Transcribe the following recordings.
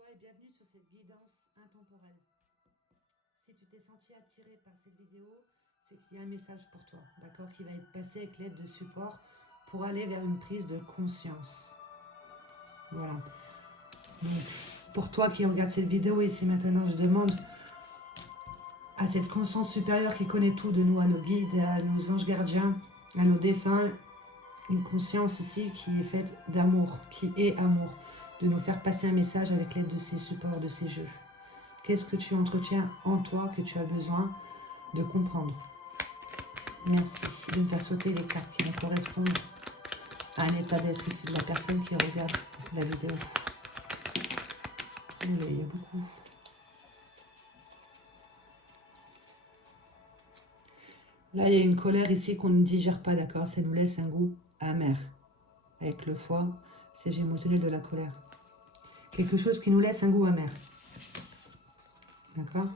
toi et bienvenue sur cette guidance intemporelle. Si tu t'es senti attiré par cette vidéo, c'est qu'il y a un message pour toi, d'accord, qui va être passé avec l'aide de support pour aller vers une prise de conscience. Voilà. Donc, pour toi qui regarde cette vidéo ici maintenant, je demande à cette conscience supérieure qui connaît tout de nous, à nos guides, à nos anges gardiens, à nos défunts, une conscience ici qui est faite d'amour, qui est amour, de nous faire passer un message avec l'aide de ces supports, de ces jeux. Qu'est-ce que tu entretiens en toi que tu as besoin de comprendre? Merci de me faire sauter les cartes qui vont correspondre à un état d'être ici de la personne qui regarde la vidéo. Il y a beaucoup. Là, il y a une colère ici qu'on ne digère pas, d'accord? Ça nous laisse un goût amer. Avec le foie, c'est émotionnel de la colère. Quelque chose qui nous laisse un goût amer. D'accord?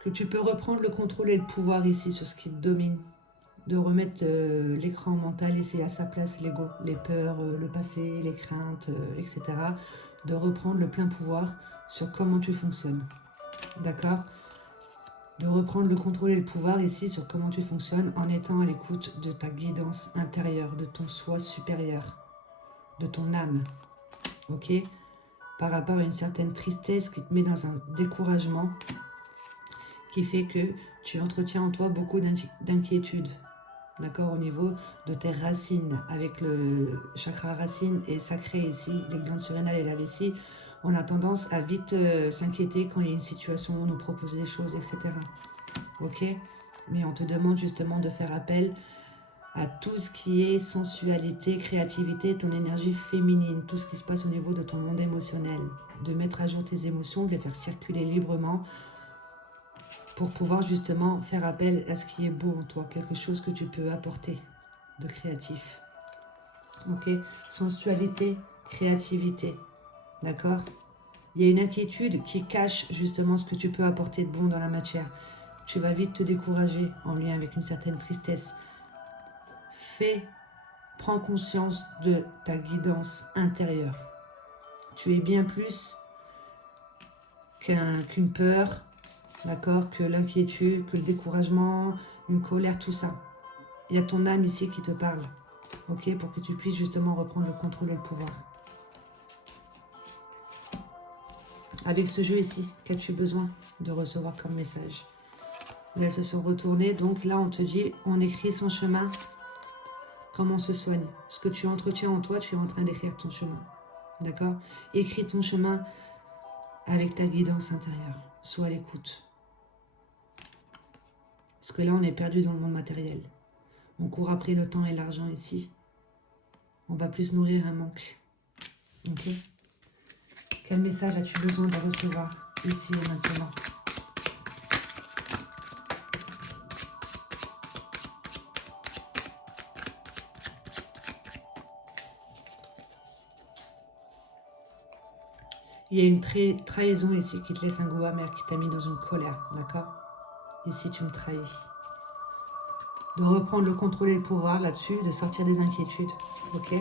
Que tu peux reprendre le contrôle et le pouvoir ici sur ce qui te domine. De remettre l'écran mental ici à sa place, l'ego, les peurs, le passé, les craintes, etc. De reprendre le plein pouvoir sur comment tu fonctionnes. D'accord? De reprendre le contrôle et le pouvoir ici sur comment tu fonctionnes en étant à l'écoute de ta guidance intérieure, de ton soi supérieur, de ton âme. Ok? Par rapport à une certaine tristesse qui te met dans un découragement qui fait que tu entretiens en toi beaucoup d'inquiétude. D'accord, au niveau de tes racines, avec le chakra racine et sacré ici, les glandes surrénales et la vessie, on a tendance à vite s'inquiéter quand il y a une situation où on nous propose des choses, etc. Ok? Mais on te demande justement de faire appel à tout ce qui est sensualité, créativité, ton énergie féminine, tout ce qui se passe au niveau de ton monde émotionnel, de mettre à jour tes émotions, de les faire circuler librement, pour pouvoir justement faire appel à ce qui est beau en toi, quelque chose que tu peux apporter de créatif. Ok? Sensualité, créativité. D'accord? Il y a une inquiétude qui cache justement ce que tu peux apporter de bon dans la matière. Tu vas vite te décourager en lien avec une certaine tristesse. Prends conscience de ta guidance intérieure. Tu es bien plus qu'une peur, d'accord, que l'inquiétude, que le découragement, une colère, tout ça. Il y a ton âme ici qui te parle, ok, pour que tu puisses justement reprendre le contrôle et le pouvoir. Avec ce jeu ici, qu'as-tu besoin de recevoir comme message? Là, elles se sont retournées, donc là, on te dit, on écrit son chemin, comment on se soigne. Ce que tu entretiens en toi, tu es en train d'écrire ton chemin, d'accord? Écris ton chemin avec ta guidance intérieure, sois à l'écoute. Parce que là, on est perdu dans le monde matériel. On court après le temps et l'argent ici. On va plus nourrir un manque. Ok? Quel message as-tu besoin de recevoir ici et maintenant? Il y a une trahison ici qui te laisse un goût amer, qui t'a mis dans une colère, d'accord? Ici, tu me trahis. De reprendre le contrôle et le pouvoir là-dessus, de sortir des inquiétudes, ok?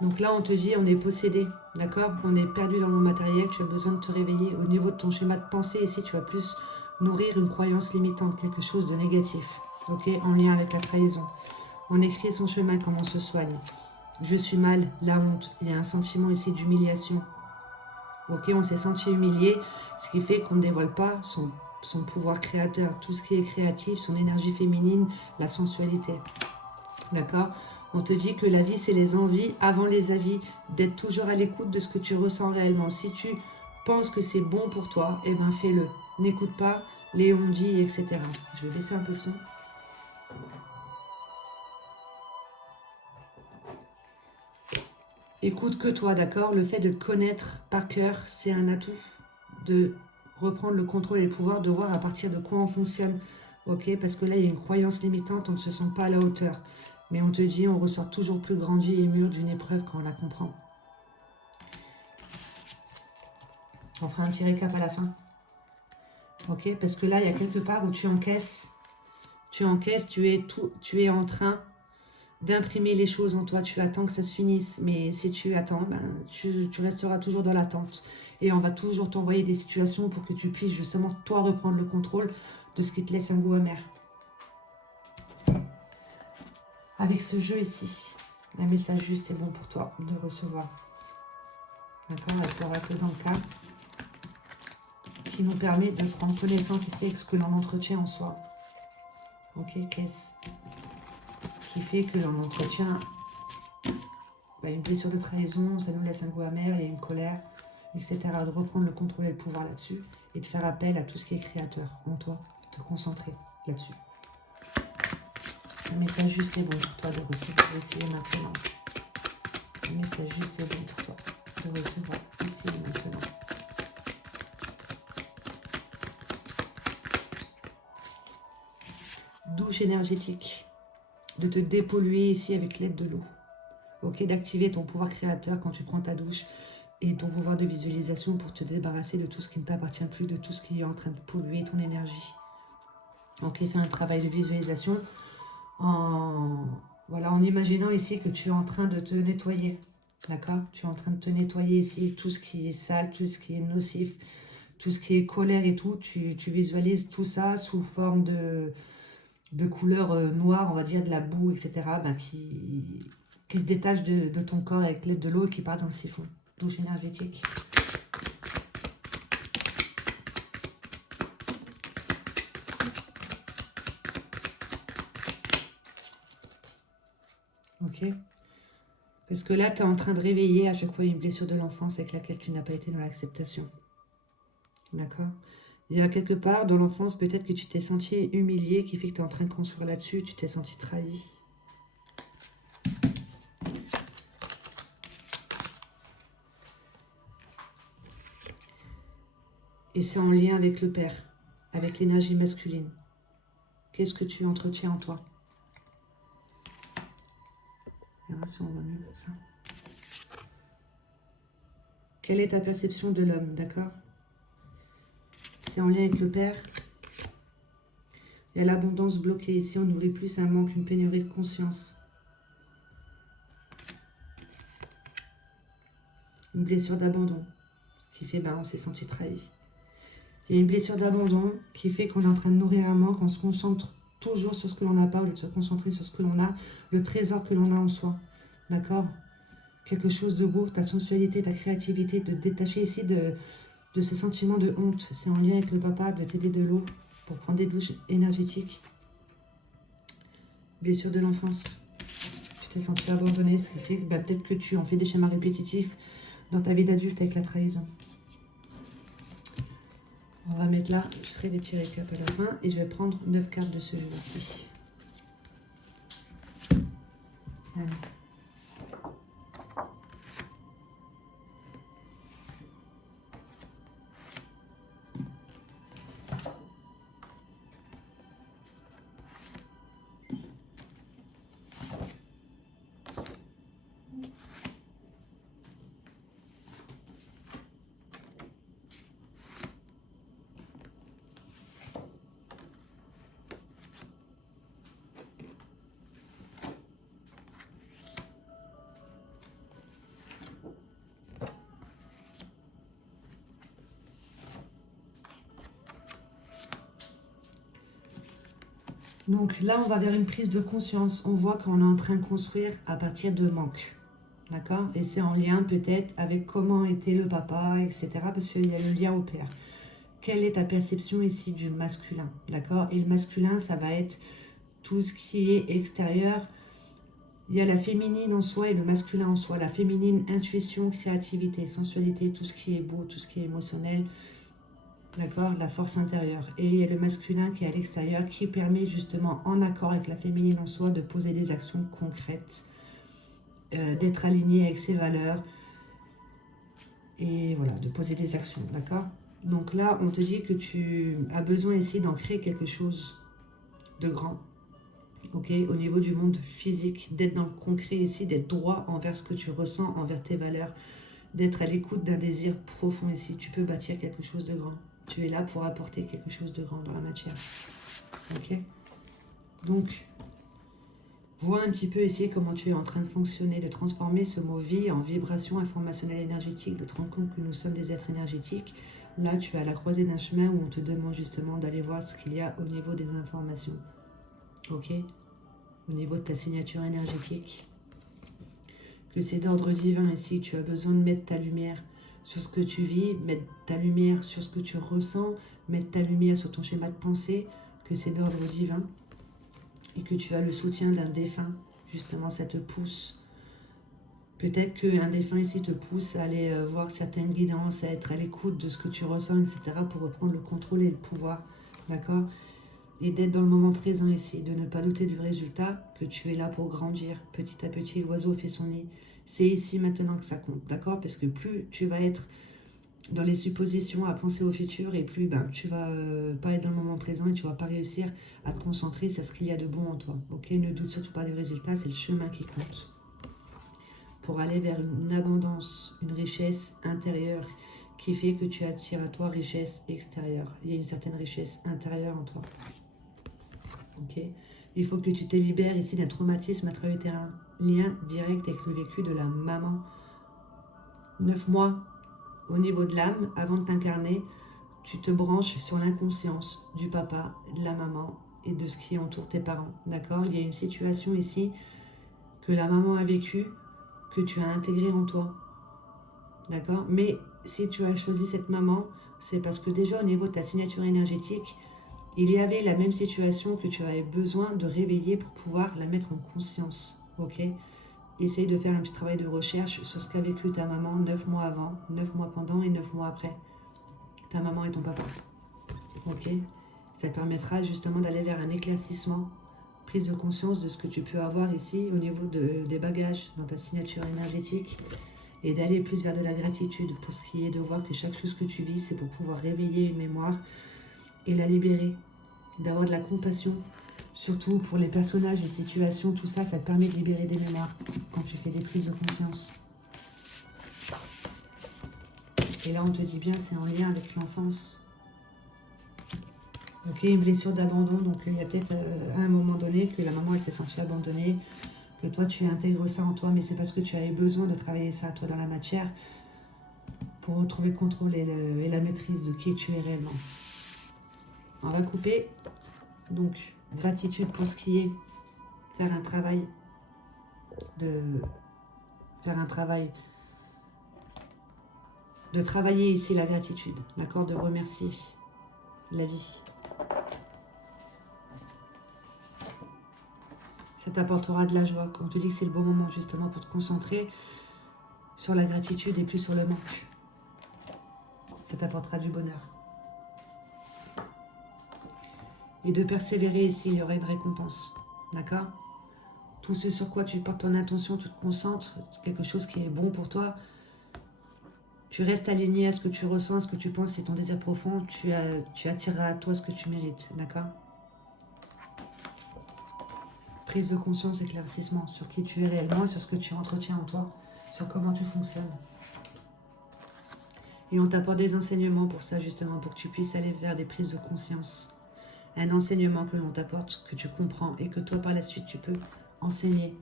Donc là, on te dit, on est possédé, d'accord? On est perdu dans le monde matériel, tu as besoin de te réveiller. Au niveau de ton schéma de pensée, ici, tu vas plus nourrir une croyance limitante, quelque chose de négatif, ok? En lien avec la trahison. On écrit son chemin, comment on se soigne. Je suis mal, la honte. Il y a un sentiment ici d'humiliation. Ok, on s'est senti humilié, ce qui fait qu'on ne dévoile pas son pouvoir créateur, tout ce qui est créatif, son énergie féminine, la sensualité. D'accord? On te dit que la vie, c'est les envies avant les avis, d'être toujours à l'écoute de ce que tu ressens réellement. Si tu penses que c'est bon pour toi, eh ben fais-le. N'écoute pas les on-dit, etc. Je vais baisser un peu le son. Écoute que toi, d'accord? Le fait de te connaître par cœur, c'est un atout. De reprendre le contrôle et le pouvoir, de voir à partir de quoi on fonctionne. Ok? Parce que là, il y a une croyance limitante, on ne se sent pas à la hauteur. Mais on te dit, on ressort toujours plus grandi et mûr d'une épreuve quand on la comprend. On fera un petit récap à la fin. Ok? Parce que là, il y a quelque part où tu encaisses, tu es en train d'imprimer les choses en toi. Tu attends que ça se finisse, mais si tu attends, ben, tu resteras toujours dans l'attente. Et on va toujours t'envoyer des situations pour que tu puisses justement, toi, reprendre le contrôle de ce qui te laisse un goût amer. Avec ce jeu ici, un message juste est bon pour toi de recevoir. D'accord? Avec l'oracle dans le cas, qui nous permet de prendre connaissance ici avec ce que l'on entretient en soi. Ok, qu'est-ce qui fait que l'on entretient une blessure de trahison, ça nous laisse un goût amer, il y a une colère, etc. De reprendre le contrôle et le pouvoir là-dessus et de faire appel à tout ce qui est créateur en toi, de te concentrer là-dessus. Un message juste est bon pour toi de recevoir ici et maintenant. Un message juste est bon pour toi de recevoir ici et maintenant. Douche énergétique, de te dépolluer ici avec l'aide de l'eau. Ok, d'activer ton pouvoir créateur quand tu prends ta douche et ton pouvoir de visualisation pour te débarrasser de tout ce qui ne t'appartient plus, de tout ce qui est en train de polluer ton énergie. Ok, fais un travail de visualisation en imaginant ici que tu es en train de te nettoyer. D'accord? Tu es en train de te nettoyer ici tout ce qui est sale, tout ce qui est nocif, tout ce qui est colère et tout. Tu visualises tout ça sous forme de couleur noire, on va dire, de la boue, etc. Qui se détache de ton corps avec l'aide de l'eau et qui part dans le siphon. Douche énergétique. Ok? Parce que là, tu es en train de réveiller à chaque fois une blessure de l'enfance avec laquelle tu n'as pas été dans l'acceptation. D'accord? Il y a quelque part dans l'enfance, peut-être que tu t'es senti humilié, qui fait que tu es en train de construire là-dessus, tu t'es senti trahi. Et c'est en lien avec le père, avec l'énergie masculine. Qu'est-ce que tu entretiens en toi? Si on va mieux comme ça. Quelle est ta perception de l'homme, d'accord? C'est en lien avec le père. Il y a l'abondance bloquée ici, on nourrit plus un manque, une pénurie de conscience. Une blessure d'abandon qui fait, on s'est senti trahi. Il y a une blessure d'abandon qui fait qu'on est en train de nourrir un manque, on se concentre toujours sur ce que l'on n'a pas au lieu de se concentrer sur ce que l'on a, le trésor que l'on a en soi. D'accord? Quelque chose de beau, ta sensualité, ta créativité, de te détacher ici de ce sentiment de honte. C'est en lien avec le papa, de t'aider de l'eau pour prendre des douches énergétiques. Blessure de l'enfance. Tu t'es senti abandonné, ce qui fait que peut-être que tu en fais des schémas répétitifs dans ta vie d'adulte avec la trahison. On va mettre là, je ferai des petits récaps à la fin et je vais prendre 9 cartes de ce jeu-ci. Allez. Donc là, on va vers une prise de conscience. On voit qu'on est en train de construire à partir de manque. D'accord? Et c'est en lien peut-être avec comment était le papa, etc. Parce qu'il y a le lien au père. Quelle est ta perception ici du masculin? D'accord? Et le masculin, ça va être tout ce qui est extérieur. Il y a la féminine en soi et le masculin en soi. La féminine, intuition, créativité, sensualité, tout ce qui est beau, tout ce qui est émotionnel. D'accord? La force intérieure. Et il y a le masculin qui est à l'extérieur, qui permet justement, en accord avec la féminine en soi, de poser des actions concrètes, d'être aligné avec ses valeurs, et voilà, de poser des actions, d'accord? Donc là, on te dit que tu as besoin ici d'en créer quelque chose de grand, ok? Au niveau du monde physique, d'être dans le concret ici, d'être droit envers ce que tu ressens, envers tes valeurs, d'être à l'écoute d'un désir profond ici. Tu peux bâtir quelque chose de grand. Tu es là pour apporter quelque chose de grand dans la matière. Ok? Donc, Vois un petit peu ici comment tu es en train de fonctionner, de transformer ce mot vie en vibration informationnelle énergétique, de te rendre compte que nous sommes des êtres énergétiques. Là, tu es à la croisée d'un chemin où on te demande justement d'aller voir ce qu'il y a au niveau des informations. Ok? Au niveau de ta signature énergétique. Que c'est d'ordre divin ici, tu as besoin de mettre ta lumière sur ce que tu vis, mettre ta lumière sur ce que tu ressens, mettre ta lumière sur ton schéma de pensée, que c'est d'ordre divin et que tu as le soutien d'un défunt. Justement, ça te pousse. Peut-être qu'un défunt ici te pousse à aller voir certaines guidances, à être à l'écoute de ce que tu ressens, etc. pour reprendre le contrôle et le pouvoir. D'accord? Et d'être dans le moment présent ici, de ne pas douter du résultat, que tu es là pour grandir. Petit à petit, l'oiseau fait son nid. C'est ici maintenant que ça compte, d'accord? Parce que plus tu vas être dans les suppositions, à penser au futur, et plus tu vas pas être dans le moment présent et tu vas pas réussir à te concentrer sur ce qu'il y a de bon en toi. Ok? Ne doute surtout pas du résultat, c'est le chemin qui compte. Pour aller vers une abondance, une richesse intérieure qui fait que tu attires à toi richesse extérieure. Il y a une certaine richesse intérieure en toi. Ok? Il faut que tu te libères ici d'un traumatisme intra-utérin. Lien direct avec le vécu de la maman. 9 mois au niveau de l'âme, avant de t'incarner, tu te branches sur l'inconscience du papa, de la maman et de ce qui entoure tes parents. D'accord? Il y a une situation ici que la maman a vécue, que tu as intégrée en toi. D'accord? Mais si tu as choisi cette maman, c'est parce que déjà au niveau de ta signature énergétique, il y avait la même situation que tu avais besoin de réveiller pour pouvoir la mettre en conscience. Ok? Essaye de faire un petit travail de recherche sur ce qu'a vécu ta maman 9 mois avant, 9 mois pendant et 9 mois après. Ta maman et ton papa. Ok? Ça te permettra justement d'aller vers un éclaircissement, prise de conscience de ce que tu peux avoir ici au niveau des bagages dans ta signature énergétique et d'aller plus vers de la gratitude pour ce qui est de voir que chaque chose que tu vis, c'est pour pouvoir réveiller une mémoire et la libérer, d'avoir de la compassion, surtout pour les personnages, les situations, tout ça, ça te permet de libérer des mémoires quand tu fais des prises de conscience. Et là, on te dit bien, c'est en lien avec l'enfance. Ok, une blessure d'abandon, donc il y a peut-être à un moment donné que la maman, elle s'est sentie abandonnée, que toi, tu intègres ça en toi, mais c'est parce que tu avais besoin de travailler ça, toi, dans la matière, pour retrouver le contrôle et la maîtrise de qui tu es réellement. On va couper. Donc, gratitude pour ce qui est faire un travail de travailler ici la gratitude, d'accord, de remercier la vie. Ça t'apportera de la joie. Quand on te dit que c'est le bon moment justement pour te concentrer sur la gratitude et plus sur le manque. Ça t'apportera du bonheur. Et de persévérer ici, il y aura une récompense. D'accord? Tout ce sur quoi tu portes ton intention, tu te concentres, quelque chose qui est bon pour toi. Tu restes aligné à ce que tu ressens, à ce que tu penses, c'est ton désir profond. Tu attireras à toi ce que tu mérites. D'accord? Prise de conscience, éclaircissement sur qui tu es réellement, sur ce que tu entretiens en toi, sur comment tu fonctionnes. Et on t'apporte des enseignements pour ça, justement, pour que tu puisses aller vers des prises de conscience. Un enseignement que l'on t'apporte, que tu comprends et que toi, par la suite, tu peux enseigner.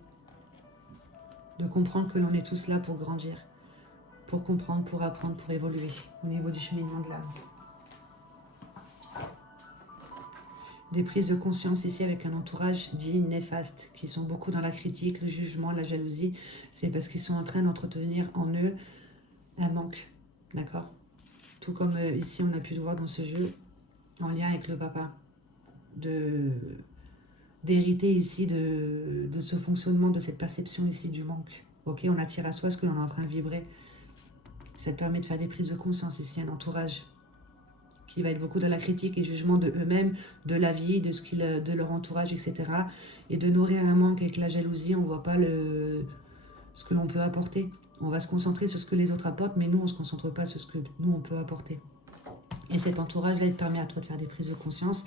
De comprendre que l'on est tous là pour grandir, pour comprendre, pour apprendre, pour évoluer au niveau du cheminement de l'âme. Des prises de conscience ici avec un entourage dit néfaste, qui sont beaucoup dans la critique, le jugement, la jalousie. C'est parce qu'ils sont en train d'entretenir en eux un manque. D'accord? Tout comme ici, on a pu le voir dans ce jeu, en lien avec le papa. D'hériter ici de ce fonctionnement, de cette perception ici du manque. Ok, on attire à soi ce que l'on est en train de vibrer. Ça te permet de faire des prises de conscience ici, un entourage qui va être beaucoup dans la critique et jugement de eux-mêmes, de la vie, de leur entourage, etc. Et de nourrir un manque avec la jalousie, on ne voit pas ce que l'on peut apporter. On va se concentrer sur ce que les autres apportent, mais nous, on ne se concentre pas sur ce que nous, on peut apporter. Et cet entourage-là, il te permet à toi de faire des prises de conscience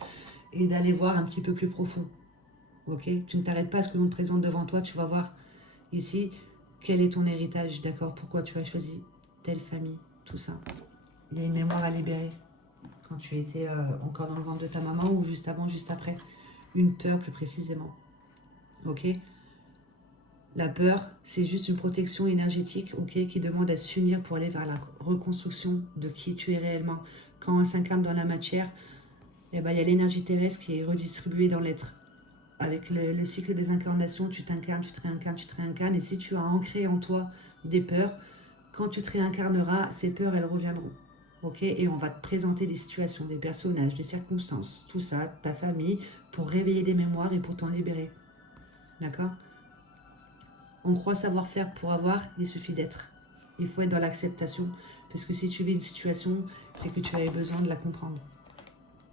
et d'aller voir un petit peu plus profond. Ok? Tu ne t'arrêtes pas à ce que l'on te présente devant toi, tu vas voir ici quel est ton héritage, d'accord? Pourquoi tu as choisi telle famille, tout ça. Il y a une mémoire à libérer quand tu étais encore dans le ventre de ta maman ou juste avant, juste après. Une peur plus précisément. Ok? La peur, c'est juste une protection énergétique, ok, qui demande à s'unir pour aller vers la reconstruction de qui tu es réellement. Quand on s'incarne dans la matière, eh ben, il y a l'énergie terrestre qui est redistribuée dans l'être. Avec le cycle des incarnations, tu t'incarnes, tu te réincarnes, tu te réincarnes. Et si tu as ancré en toi des peurs, quand tu te réincarneras, ces peurs, elles reviendront. Ok, et on va te présenter des situations, des personnages, des circonstances, tout ça, ta famille, pour réveiller des mémoires et pour t'en libérer. D'accord? On croit savoir faire pour avoir, il suffit d'être. Il faut être dans l'acceptation, parce que si tu vis une situation, c'est que tu avais besoin de la comprendre.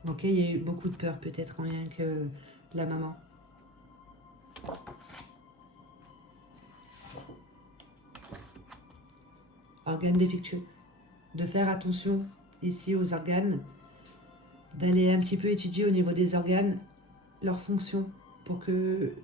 Ok, il y a eu beaucoup de peur peut-être en lien avec la maman. Organes défectueux. De faire attention ici aux organes, d'aller un petit peu étudier au niveau des organes leur fonction, pour que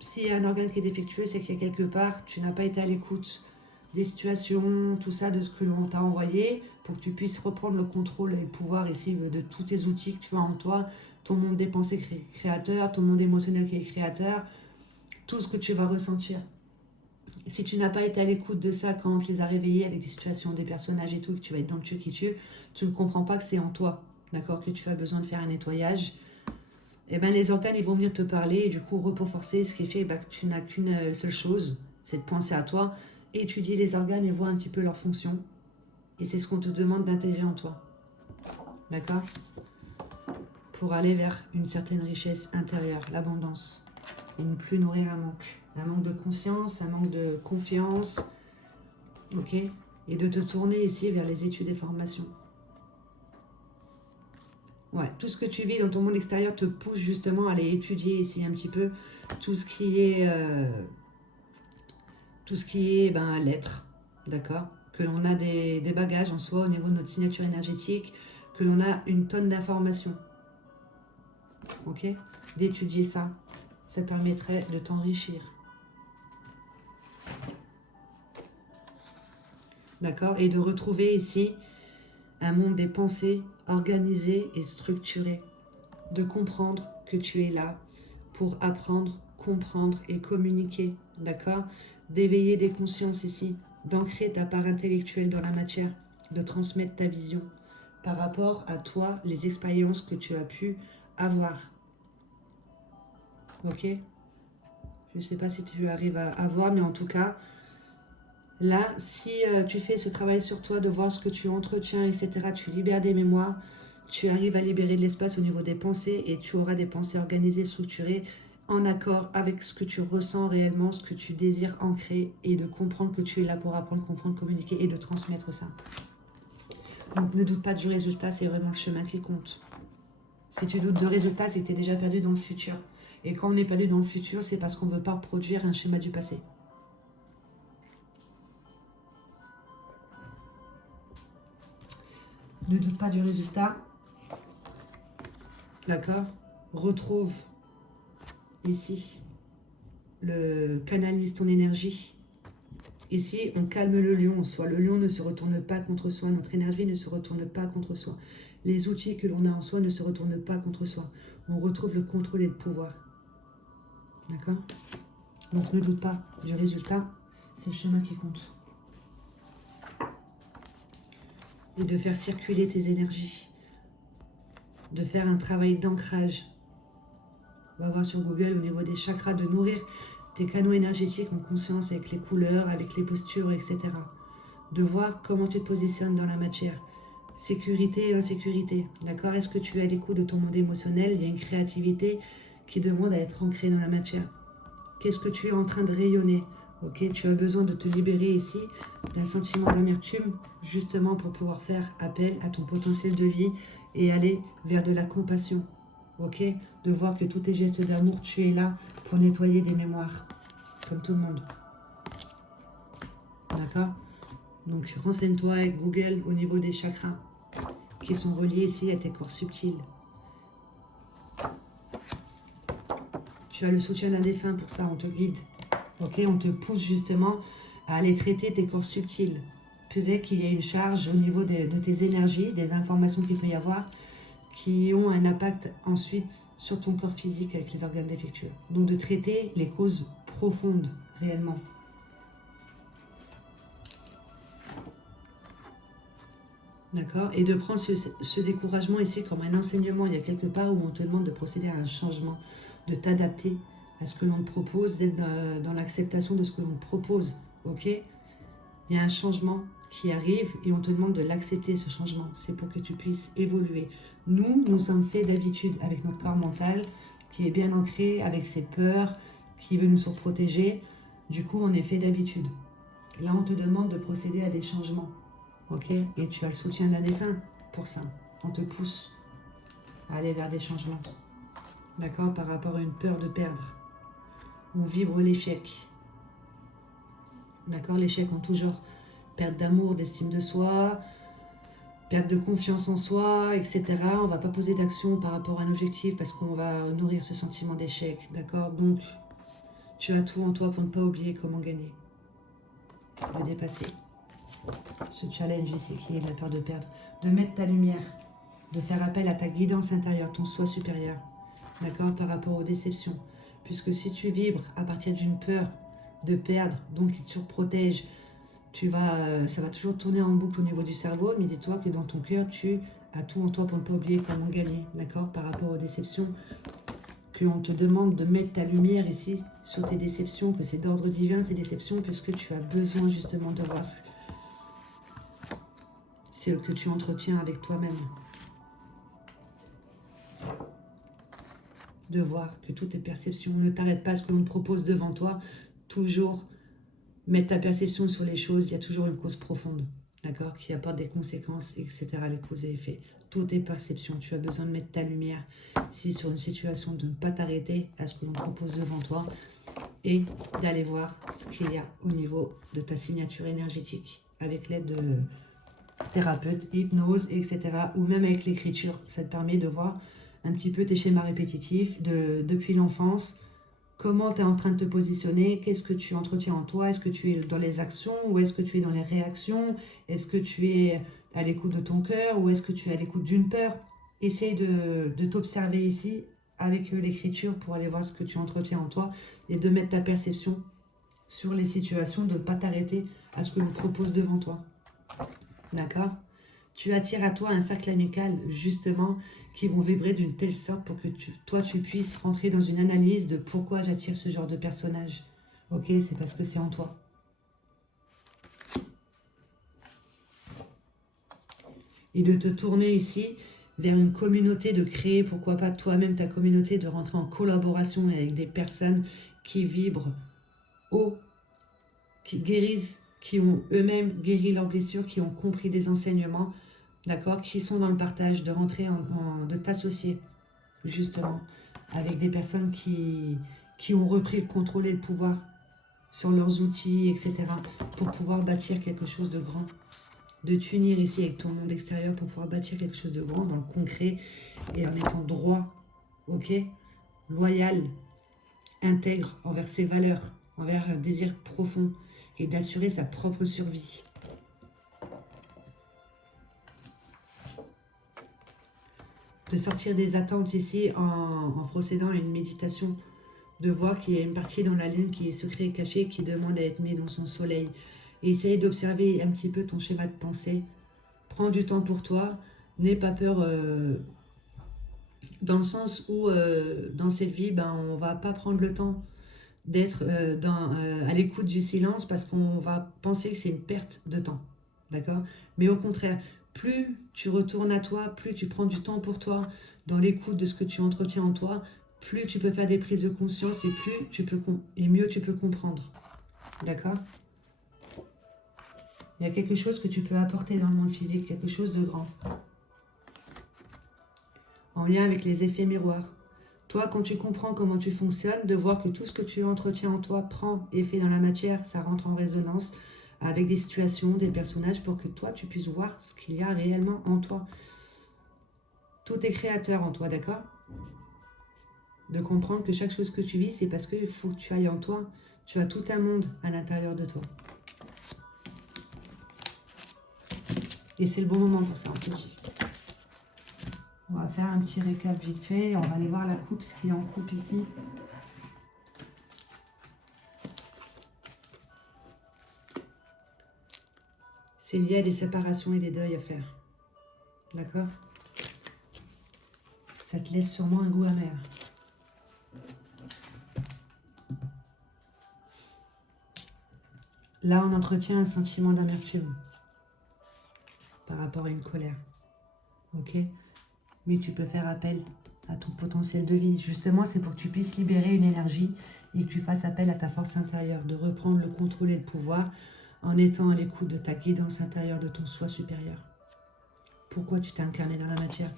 s'il y a un organe qui est défectueux, c'est qu'il y a quelque part, tu n'as pas été à l'écoute des situations, tout ça, de ce que l'on t'a envoyé, pour que tu puisses reprendre le contrôle et le pouvoir ici de tous tes outils que tu as en toi, ton monde des pensées créateur, ton monde émotionnel qui est créateur, tout ce que tu vas ressentir. Si tu n'as pas été à l'écoute de ça quand on te les a réveillés avec des situations, des personnages et tout, que tu vas être dans le tu qui tue, tu ne comprends pas que c'est en toi, d'accord, que tu as besoin de faire un nettoyage. Et bien les organes, ils vont venir te parler, et du coup, repos forcé, ce qui fait que tu n'as qu'une seule chose, c'est de penser à toi, étudier les organes et voir un petit peu leur fonction. Et c'est ce qu'on te demande d'intégrer en toi. D'accord? Pour aller vers une certaine richesse intérieure, l'abondance. Et ne plus nourrir un manque. Un manque de conscience, un manque de confiance. Ok? Et de te tourner ici vers les études et formations. Ouais, tout ce que tu vis dans ton monde extérieur te pousse justement à aller étudier ici un petit peu tout ce qui est l'être, d'accord? Que l'on a des bagages en soi au niveau de notre signature énergétique, que l'on a une tonne d'informations, ok? D'étudier ça, ça permettrait de t'enrichir, d'accord? Et de retrouver ici un monde des pensées organisé et structuré, de comprendre que tu es là pour apprendre, comprendre et communiquer, d'accord? D'éveiller des consciences ici, d'ancrer ta part intellectuelle dans la matière, de transmettre ta vision par rapport à toi, les expériences que tu as pu avoir. Ok? Je ne sais pas si tu arrives à avoir, mais en tout cas, là, si tu fais ce travail sur toi, de voir ce que tu entretiens, etc., tu libères des mémoires, tu arrives à libérer de l'espace au niveau des pensées et tu auras des pensées organisées, structurées, en accord avec ce que tu ressens réellement, ce que tu désires ancrer et de comprendre que tu es là pour apprendre, comprendre, communiquer et de transmettre ça. Donc ne doute pas du résultat, c'est vraiment le chemin qui compte. Si tu doutes de résultat, c'est que tu es déjà perdu dans le futur. Et quand on est perdu dans le futur, c'est parce qu'on ne veut pas reproduire un schéma du passé. Ne doute pas du résultat. D'accord? Retrouve ici, canalise ton énergie. Ici, on calme le lion en soi. Le lion ne se retourne pas contre soi. Notre énergie ne se retourne pas contre soi. Les outils que l'on a en soi ne se retournent pas contre soi. On retrouve le contrôle et le pouvoir. D'accord? Donc ne doute pas du résultat. C'est le chemin qui compte. Et de faire circuler tes énergies. De faire un travail d'ancrage. On va voir sur Google au niveau des chakras, de nourrir tes canaux énergétiques en conscience avec les couleurs, avec les postures, etc. De voir comment tu te positionnes dans la matière. Sécurité et insécurité. D'accord? Est-ce que tu es à l'écoute de ton monde émotionnel? Il y a une créativité qui demande à être ancrée dans la matière. Qu'est-ce que tu es en train de rayonner? Ok, tu as besoin de te libérer ici d'un sentiment d'amertume, justement pour pouvoir faire appel à ton potentiel de vie et aller vers de la compassion. Ok, de voir que tous tes gestes d'amour, tu es là pour nettoyer des mémoires, comme tout le monde. D'accord? Donc renseigne-toi avec Google au niveau des chakras qui sont reliés ici à tes corps subtils. Tu as le soutien d'un défunt pour ça, on te guide. Ok, on te pousse justement à aller traiter tes corps subtils. Peut-être qu'il y a une charge au niveau de tes énergies, des informations qu'il peut y avoir, qui ont un impact ensuite sur ton corps physique avec les organes défectueux. Donc de traiter les causes profondes réellement. D'accord? Et de prendre ce découragement ici comme un enseignement. Il y a quelque part où on te demande de procéder à un changement, de t'adapter à ce que l'on te propose, d'être dans l'acceptation de ce que l'on te propose. Ok? Il y a un changement qui arrive et on te demande de l'accepter, ce changement. C'est pour que tu puisses évoluer. Nous sommes faits d'habitude avec notre corps mental qui est bien ancré avec ses peurs, qui veut nous surprotéger. Du coup, on est fait d'habitude. Là, on te demande de procéder à des changements. Ok? Et tu as le soutien d'un défunt pour ça. On te pousse à aller vers des changements. D'accord? Par rapport à une peur de perdre. On vibre l'échec. D'accord? L'échec en tout genre. Perte d'amour, d'estime de soi, perte de confiance en soi, etc. On ne va pas poser d'action par rapport à un objectif parce qu'on va nourrir ce sentiment d'échec. D'accord? Donc, tu as tout en toi pour ne pas oublier comment gagner. Le dépasser. Ce challenge ici qui est la peur de perdre. De mettre ta lumière. De faire appel à ta guidance intérieure, ton soi supérieur. D'accord? Par rapport aux déceptions. Puisque si tu vibres à partir d'une peur de perdre, donc qui te surprotège, ça va toujours tourner en boucle au niveau du cerveau, mais dis-toi que dans ton cœur, tu as tout en toi pour ne pas oublier comment gagner, d'accord? Par rapport aux déceptions, qu'on te demande de mettre ta lumière ici sur tes déceptions, que c'est d'ordre divin ces déceptions, puisque tu as besoin justement de voir ce que tu entretiens avec toi-même. De voir que toutes tes perceptions, ne t'arrêtent pas à ce que l'on te propose devant toi, toujours mettre ta perception sur les choses, il y a toujours une cause profonde, d'accord, qui apporte des conséquences, etc., les causes et effets. Toutes tes perceptions, tu as besoin de mettre ta lumière ici sur une situation, de ne pas t'arrêter à ce que l'on propose devant toi et d'aller voir ce qu'il y a au niveau de ta signature énergétique avec l'aide de thérapeutes, hypnose, etc., ou même avec l'écriture. Ça te permet de voir un petit peu tes schémas répétitifs depuis l'enfance. Comment tu es en train de te positionner? Qu'est-ce que tu entretiens en toi? Est-ce que tu es dans les actions ou est-ce que tu es dans les réactions? Est-ce que tu es à l'écoute de ton cœur ou est-ce que tu es à l'écoute d'une peur? Essaye de t'observer ici avec l'écriture pour aller voir ce que tu entretiens en toi et de mettre ta perception sur les situations, de ne pas t'arrêter à ce que l'on propose devant toi. D'accord? Tu attires à toi un cercle amical, justement, qui vont vibrer d'une telle sorte pour que toi, tu puisses rentrer dans une analyse de pourquoi j'attire ce genre de personnage. Ok, c'est parce que c'est en toi. Et de te tourner ici vers une communauté, de créer, pourquoi pas toi-même ta communauté, de rentrer en collaboration avec des personnes qui vibrent haut, qui guérissent, qui ont eux-mêmes guéri leurs blessures, qui ont compris des enseignements, d'accord, qui sont dans le partage, de rentrer de t'associer justement avec des personnes qui ont repris le contrôle et le pouvoir sur leurs outils, etc., pour pouvoir bâtir quelque chose de grand, de t'unir ici avec ton monde extérieur pour pouvoir bâtir quelque chose de grand dans le concret et en étant droit, ok, loyal, intègre envers ses valeurs, envers un désir profond et d'assurer sa propre survie. De sortir des attentes ici en procédant à une méditation, de voir qu'il y a une partie dans la lune qui est secrète et cachée, qui demande à être mise dans son soleil. Et essayer d'observer un petit peu ton schéma de pensée. Prends du temps pour toi, n'aie pas peur dans le sens où dans cette vie, on ne va pas prendre le temps d'être à l'écoute du silence parce qu'on va penser que c'est une perte de temps. D'accord? Mais au contraire, plus tu retournes à toi, plus tu prends du temps pour toi, dans l'écoute de ce que tu entretiens en toi, plus tu peux faire des prises de conscience et mieux tu peux comprendre. D'accord? Il y a quelque chose que tu peux apporter dans le monde physique, quelque chose de grand. En lien avec les effets miroirs. Toi, quand tu comprends comment tu fonctionnes, de voir que tout ce que tu entretiens en toi prend effet dans la matière, ça rentre en résonance avec des situations, des personnages, pour que toi, tu puisses voir ce qu'il y a réellement en toi. Tout est créateur en toi, d'accord? De comprendre que chaque chose que tu vis, c'est parce qu'il faut que tu ailles en toi. Tu as tout un monde à l'intérieur de toi. Et c'est le bon moment pour ça, en fait. On va faire un petit récap vite fait. On va aller voir la coupe, ce qu'il y a en coupe ici. C'est lié à des séparations et des deuils à faire. D'accord? Ça te laisse sûrement un goût amer. Là, on entretient un sentiment d'amertume par rapport à une colère. Ok? Mais tu peux faire appel à ton potentiel de vie. Justement, c'est pour que tu puisses libérer une énergie et que tu fasses appel à ta force intérieure, de reprendre le contrôle et le pouvoir en étant à l'écoute de ta guidance intérieure, de ton soi supérieur. Pourquoi tu t'es incarné dans la matière?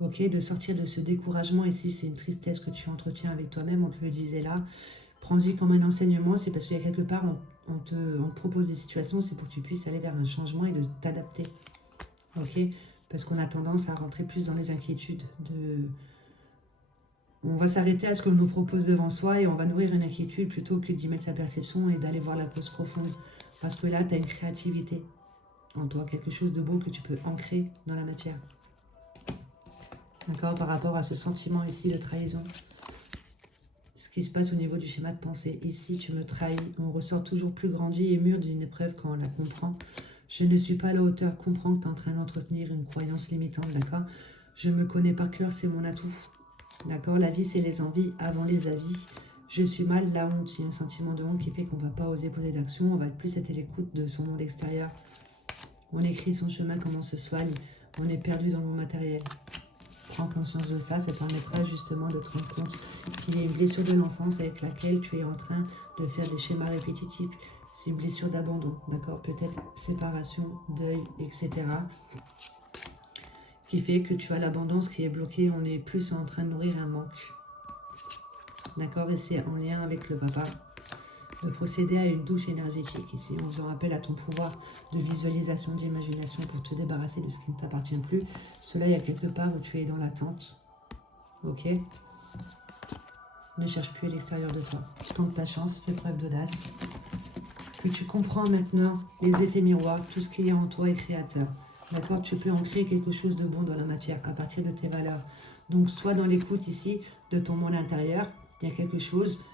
Ok, de sortir de ce découragement ici, c'est une tristesse que tu entretiens avec toi-même, on te le disait là. Prends-y comme un enseignement, c'est parce qu'il y a quelque part, on te propose des situations, c'est pour que tu puisses aller vers un changement et de t'adapter. Ok? Parce qu'on a tendance à rentrer plus dans les inquiétudes. On va s'arrêter à ce que l'on nous propose devant soi et on va nourrir une inquiétude plutôt que d'y mettre sa perception et d'aller voir la cause profonde. Parce que là, tu as une créativité en toi, quelque chose de beau que tu peux ancrer dans la matière. D'accord? Par rapport à ce sentiment ici de trahison. Ce qui se passe au niveau du schéma de pensée. Ici, tu me trahis. On ressort toujours plus grandi et mûr d'une épreuve quand on la comprend. Je ne suis pas à la hauteur. Comprends que tu es en train d'entretenir une croyance limitante. D'accord? Je me connais par cœur, c'est mon atout. D'accord? La vie, c'est les envies avant les avis. Je suis mal, la honte. Il y a un sentiment de honte qui fait qu'on ne va pas oser poser d'action. On va plus être à l'écoute de son monde extérieur. On écrit son chemin, comment on se soigne. On est perdu dans le monde matériel. Prends conscience de ça, ça te permettra justement de te rendre compte qu'il y a une blessure de l'enfance avec laquelle tu es en train de faire des schémas répétitifs. C'est une blessure d'abandon, d'accord? Peut-être séparation, deuil, etc. Qui fait que tu as l'abondance qui est bloquée, on est plus en train de nourrir un manque. D'accord? Et c'est en lien avec le papa. De procéder à une douche énergétique ici, en faisant appel à ton pouvoir de visualisation, d'imagination pour te débarrasser de ce qui ne t'appartient plus. Cela, il y a quelque part où tu es dans l'attente. Ok? Ne cherche plus à l'extérieur de toi. Tente ta chance, fais preuve d'audace. Que tu comprends maintenant les effets miroirs, tout ce qu'il y a en toi est créateur. D'accord? Tu peux en créer quelque chose de bon dans la matière à partir de tes valeurs. Donc, sois dans l'écoute ici de ton monde intérieur. Il y a quelque chose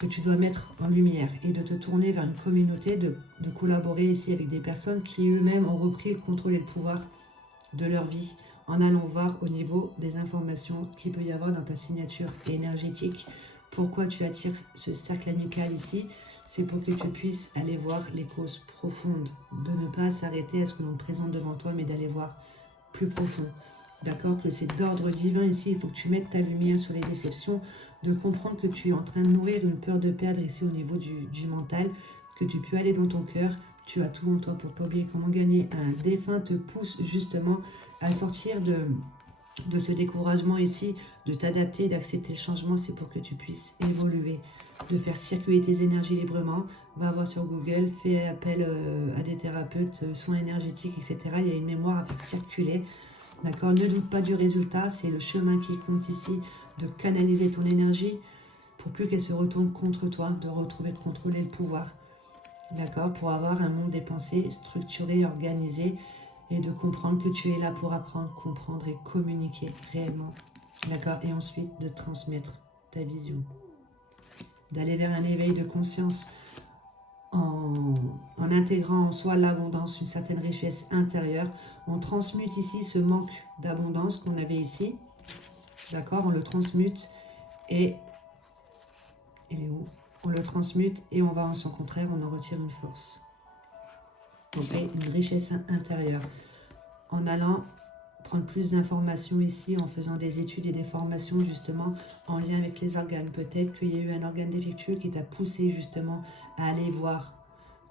que tu dois mettre en lumière et de te tourner vers une communauté, de collaborer ici avec des personnes qui eux-mêmes ont repris le contrôle et le pouvoir de leur vie en allant voir au niveau des informations qu'il peut y avoir dans ta signature énergétique. Pourquoi tu attires ce cercle amical ici? C'est pour que tu puisses aller voir les causes profondes, de ne pas s'arrêter à ce que l'on te présente devant toi, mais d'aller voir plus profond. D'accord? Que c'est d'ordre divin ici, il faut que tu mettes ta lumière sur les déceptions, de comprendre que tu es en train de nourrir une peur de perdre ici au niveau du mental, que tu peux aller dans ton cœur, tu as tout en toi pour ne pas oublier comment gagner. Un défunt te pousse justement à sortir de ce découragement ici, de t'adapter, d'accepter le changement, c'est pour que tu puisses évoluer, de faire circuler tes énergies librement. Va voir sur Google, fais appel à des thérapeutes, soins énergétiques, etc. Il y a une mémoire à faire circuler. D'accord? Ne doute pas du résultat, c'est le chemin qui compte ici, de canaliser ton énergie pour plus qu'elle se retourne contre toi, de retrouver le contrôle et le pouvoir. D'accord? Pour avoir un monde des pensées structuré, organisé et de comprendre que tu es là pour apprendre, comprendre et communiquer réellement. D'accord? Et ensuite de transmettre ta vision. D'aller vers un éveil de conscience en intégrant en soi l'abondance, une certaine richesse intérieure. On transmute ici ce manque d'abondance qu'on avait ici. D'accord? On le transmute et... Il est où? On le transmute et on va en son contraire, on en retire une force. On fait une richesse intérieure. En allant prendre plus d'informations ici, en faisant des études et des formations justement en lien avec les organes. Peut-être qu'il y a eu un organe défectueux qui t'a poussé justement à aller voir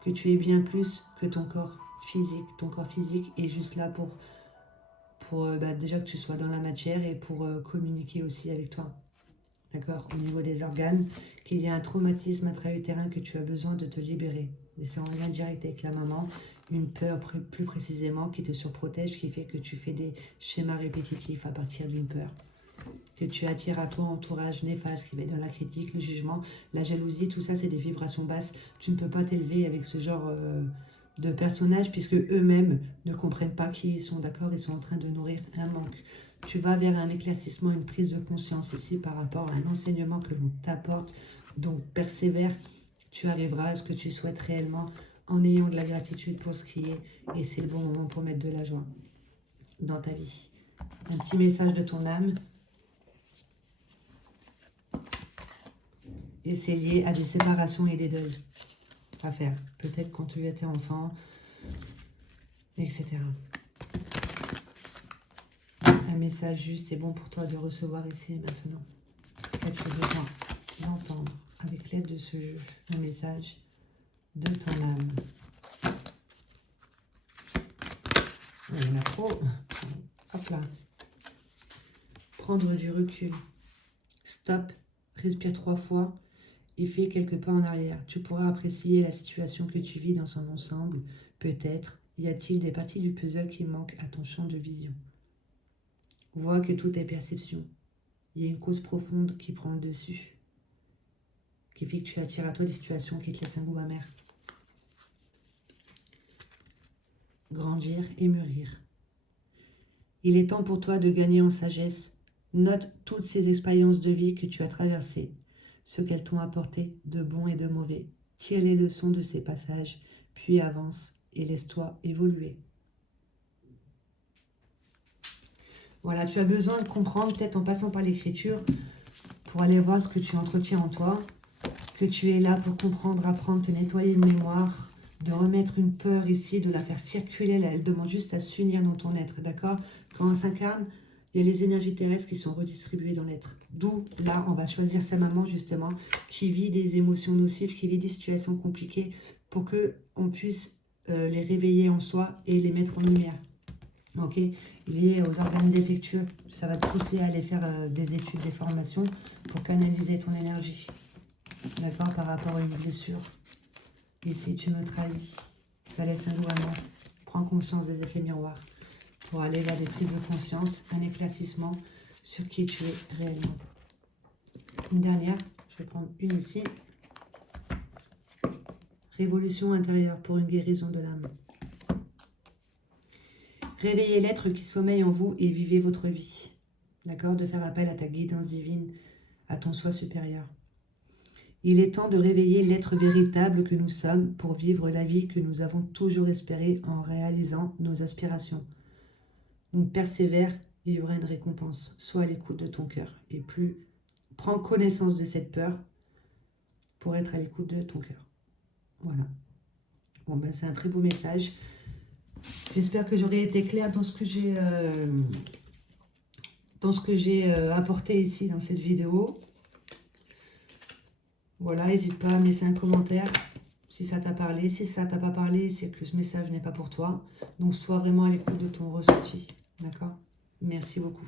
que tu es bien plus que ton corps physique. Ton corps physique est juste là pour déjà que tu sois dans la matière et pour communiquer aussi avec toi. D'accord? Au niveau des organes, qu'il y a un traumatisme intra-utérin que tu as besoin de te libérer. Et c'est en lien direct avec la maman, une peur plus précisément qui te surprotège, qui fait que tu fais des schémas répétitifs à partir d'une peur. Que tu attires à toi un entourage néfaste qui va être dans la critique, le jugement, la jalousie, tout ça c'est des vibrations basses. Tu ne peux pas t'élever avec ce genre de personnages puisque eux-mêmes ne comprennent pas qui ils sont, d'accord? Ils sont en train de nourrir un manque. Tu vas vers un éclaircissement, une prise de conscience ici par rapport à un enseignement que l'on t'apporte. Donc persévère, tu arriveras à ce que tu souhaites réellement en ayant de la gratitude pour ce qui est. Et c'est le bon moment pour mettre de la joie dans ta vie. Un petit message de ton âme. Et c'est lié à des séparations et des deuils à faire. Peut-être quand tu étais enfant, etc. Un message juste et bon pour toi de recevoir ici et maintenant. As-tu besoin d'entendre avec l'aide de ce jeu un message de ton âme? Il y en a trop. Hop là. Prendre du recul. Stop. Respire 3 fois et fais quelques pas en arrière. Tu pourras apprécier la situation que tu vis dans son ensemble. Peut-être y a-t-il des parties du puzzle qui manquent à ton champ de vision. Vois que tout est perception. Il y a une cause profonde qui prend le dessus, qui fait que tu attires à toi des situations qui te laissent un goût amer. Grandir et mûrir. Il est temps pour toi de gagner en sagesse. Note toutes ces expériences de vie que tu as traversées, ce qu'elles t'ont apporté de bon et de mauvais. Tire les leçons de ces passages, puis avance et laisse-toi évoluer. Voilà, tu as besoin de comprendre, peut-être en passant par l'écriture, pour aller voir ce que tu entretiens en toi, que tu es là pour comprendre, apprendre, te nettoyer de mémoire, de remettre une peur ici, de la faire circuler là. Elle demande juste à s'unir dans ton être, d'accord? Quand on s'incarne, il y a les énergies terrestres qui sont redistribuées dans l'être. D'où, là, on va choisir sa maman, justement, qui vit des émotions nocives, qui vit des situations compliquées, pour qu'on puisse les réveiller en soi et les mettre en lumière. Ok, lié aux organes défectueux, ça va te pousser à aller faire des études, des formations pour canaliser ton énergie. D'accord, par rapport à une blessure. Et si tu me trahis, ça laisse un goût amer. Prends conscience des effets miroirs pour aller vers des prises de conscience, un éclaircissement sur qui tu es réellement. Une dernière, je vais prendre une ici. Révolution intérieure pour une guérison de l'âme. Réveillez l'être qui sommeille en vous et vivez votre vie. D'accord? De faire appel à ta guidance divine, à ton soi supérieur. Il est temps de réveiller l'être véritable que nous sommes pour vivre la vie que nous avons toujours espérée en réalisant nos aspirations. Donc persévère et il y aura une récompense. Sois à l'écoute de ton cœur et plus prends connaissance de cette peur pour être à l'écoute de ton cœur. Voilà. Bon ben c'est un très beau message. J'espère que j'aurai été claire dans ce que j'ai apporté ici dans cette vidéo. Voilà, n'hésite pas à me laisser un commentaire si ça t'a parlé. Si ça t'a pas parlé, c'est que ce message n'est pas pour toi. Donc, sois vraiment à l'écoute de ton ressenti. D'accord? Merci beaucoup.